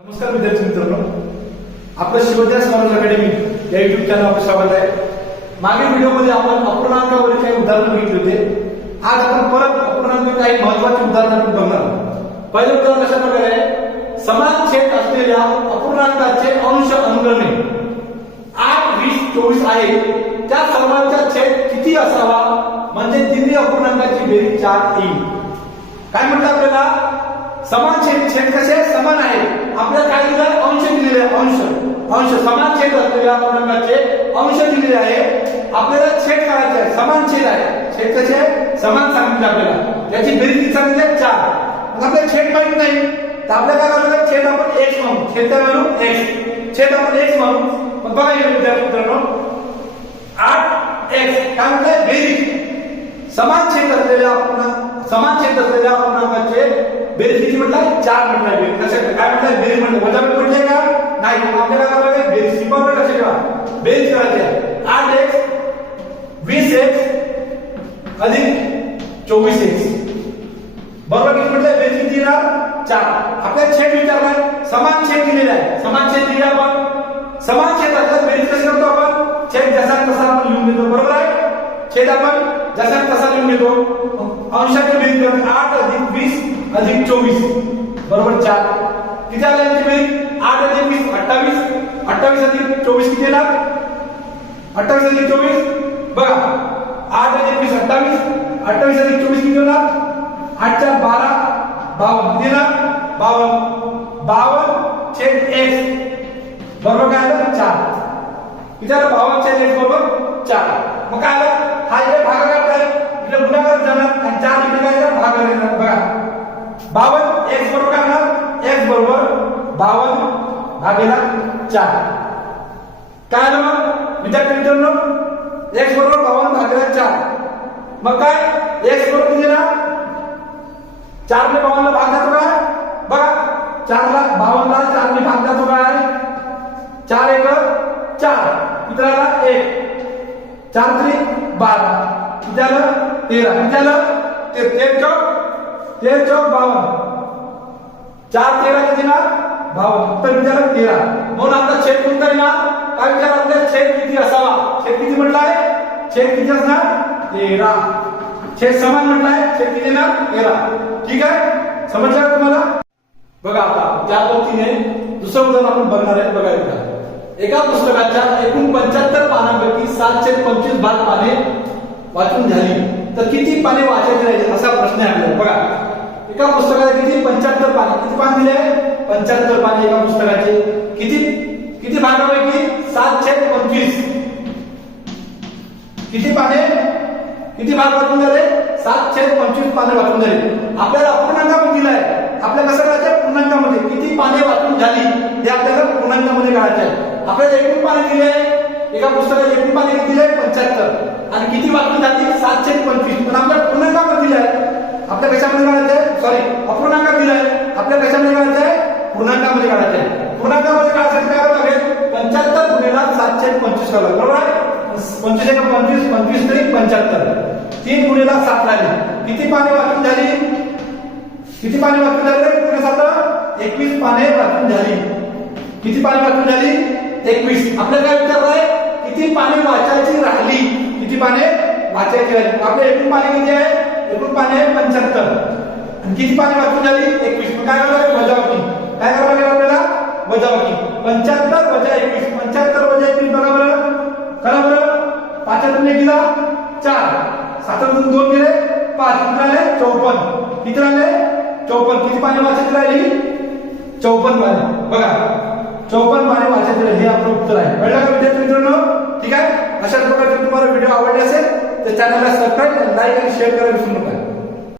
नमस्कार विद्यार्थी मित्रांनो. आपलं शिवद्या समाज अकॅडमी या युट्यूब चॅनल आपलं स्वागत आहे. मागील व्हिडिओमध्ये आपण अपूर्णांकावरील काही उदाहरणं बघितले होते. आज आपण परत अपूर्णांक काही महत्वाची उदाहरणं आपण बघणार पहिलं उदाहरण कशा प्रकारे आहे. समान छेद असलेल्या अपूर्णांकाचे अंश अनुक्रमे. आठ वीस चोवीस आहे. त्या सर्वांचा छेद किती असावा? म्हणजे तिन्ही अपूर्णांकाची बेरीज चार येईल काय म्हणतात आपल्याला? समान छेद छेद कसे? समान आहे. आपल्याला काय दिलं अंश दिलेले आहे अंश. अंश समान छेद असलेल्या पूर्णांकाचे अंश दिलेले आहे. आपल्याला छेद करायचे आहे समान छेद आहे. छेद कसे? समान सांगितले आपल्याला. त्याची बेरीज किती सांगितली चार. मग आपल्याला छेद माहीत नाही. तर आपल्याला काय करायचं छेद आपण एक्स म्हणू छेद काय म्हणू एक्स छेद आपण एक्स म्हणू मग बघा इकडे विद्यार्थी मित्रांनो. आठ एक्स काय म्हणताय? बेरीज. समान छेद असलेल्या समान छेद असलेल्या पूर्णांकाचे बेरीज किती म्हटलं चार म्हटलं बेरीज कसं काय म्हटलं बेरीज म्हटलं वजा म्हटले का नाही आपल्याला काय करायचं बेरीज सिंपल लक्षात ठेवा बेरीज करायची आठ एक्स अधिक चोवीस एक्स बरोबर किती म्हटलं बेरीज किती येणार चार। आपल्याला छेद विचारलाय समान छेद दिलेला आहे समान छेद दिलेला आपण समान छेद असल्यास बेरीज कशी करतो आपण छेद जसा तसा आपण लिहून देतो बरोबर आहे छेद आपण जसा तसा लिहून घेतो अंशाची बेरीज करतो आठ अधिक वीस अधिक चोवीस. बरोबर चार. किती आला यांची बेरीज आठ अधिक वीस अठ्ठावीस. अठ्ठावीस अधिक चोवीस किती येणार? अठ्ठावीस अधिक चोवीस. बघा. आठ अधिक वीस अठ्ठावीस. अठ्ठावीस अधिक चोवीस किती होणार? आठच्या बारा. बावन्न किती येणार? बावन्न बावन्न छेद एक. बरोबर काय आलं? चार. किती आलं? बावन्न छेद एक बरोबर चार. मग काय आलं? हा इकडे भागाकार आहे गुणाकार जाणार आणि चार इकडे काय येणार भागाकार येणार बघा. बावन एक्स बरोबर काय होणार? एक्स बरोबर बावन भागेला चार. काय आलं मग? विद्यार्थी मित्रांनो एक्स बरोबर बावन भागेला चार. मग काय? एक्स बरोबर किती ना चारने बावन्नला भाग जातो काय बघा. चारला बावन्नला चारने भाग जातो काय चार एक चार. मित्राला एक. चार तरी बारा. किती झालं तेरा. किती झालं ते तेर चौक तेर चौक बावन्न चार तेरा किती ना बावन्न तर विचार तेरा. म्हणून आपला छेद कोणता येणार काय विचार आपल्या छेद किती असावा? छेद किती म्हटलाय? छेद किती असणार? तेरा. छेद समान म्हटलाय? छेद किती ना तेरा. ठीक आहे? समजलं तुम्हाला? बघा आता त्या पद्धतीने दुसरं उदाहरण आपण बघणार आहे. बघा एकदा एका पुस्तकाच्या एकूण पंच्याहत्तर पानांपैकी सातशे पंचवीस भाग पाने वाचून झाली. तर किती पाने वाचायची राहिली असा प्रश्न आहे आपल्याला. बघा एका पुस्तकाला किती पंच्याहत्तर पाने किती पान दिले? पंच्याहत्तर पाने एका पुस्तकाचे. किती किती भागापैकी? सातशे पंचवीस. किती पाने? किती भाग वाचून झाले? सातशे पंचवीस पाने वाचून झाले. आपल्याला अपूर्णांकामध्ये दिलाय. आपल्याला कसं करायचं? पूर्णांकामध्ये. किती पाने वाचून झाली? हे आपल्याला पूर्णांकामध्ये काढायचे आहे. आपल्याला एकूण पाने दिले. एका पुस्तकाचे एकूण पाने किती आणि किती वाचून झाली सातशे पंचवीस. पण आपल्याला पूर्णांकामध्ये दिलाय आपल्या कशामध्ये काढायचं आहे? सॉरी अपूर्णांकात दिलाय आपल्या कशामध्ये काढायचं आहे? पूर्णांकामध्ये काढायचं आहे. पूर्णांकामध्ये काढायचं काय करावं लागेल पंच्याहत्तर गुणेला सातशे पंचवीस करावं बरोबर आहे? पंचवीस एका पंचवीस पंचवीस तरी पंच्याहत्तर. तीन गुणेला सात झाली. किती पाने वाचून झाली? किती पाने वाचून झाले पुढे सात एकवीस पाने वाचून झाली. किती पाने वाचून झाली? एकवीस. आपल्याला काय विचारलं आहे? किती पाने वाचायची राहिली? किती पाने वाचायची राहिली आपले एकूण पाने किती आहे? एकूण पाने पंच्याहत्तर. आणि किती पाने वाचून झाली? एकवीस. मग काय करावं लागेल? वजाबाकी काय करावं लागेल आपल्याला? वजाबाकी पंच्याहत्तर वजा एकवीस. पंच्याहत्तर वजा एकवीस बघा बरं. करा बरं. पाचातून एक दिला चार. सातातून दोन गेले. पाच. किती राहिले? चौपन्न किती राहिले? चौपन्न किती पाने वाचायची राहिली? चौपन्न पाने. बघा. चौपन्न पाने वाचायची राहिली. हे आपलं उत्तर आहे. कळलं का विद्यार्थी मित्रांनो? ठीक आहे? अशाच प्रकारचे तुम्हाला व्हिडिओ आवडले असेल तर चॅनलला सबस्क्राईब लाईक आणि शेअर करायला विसरू नका.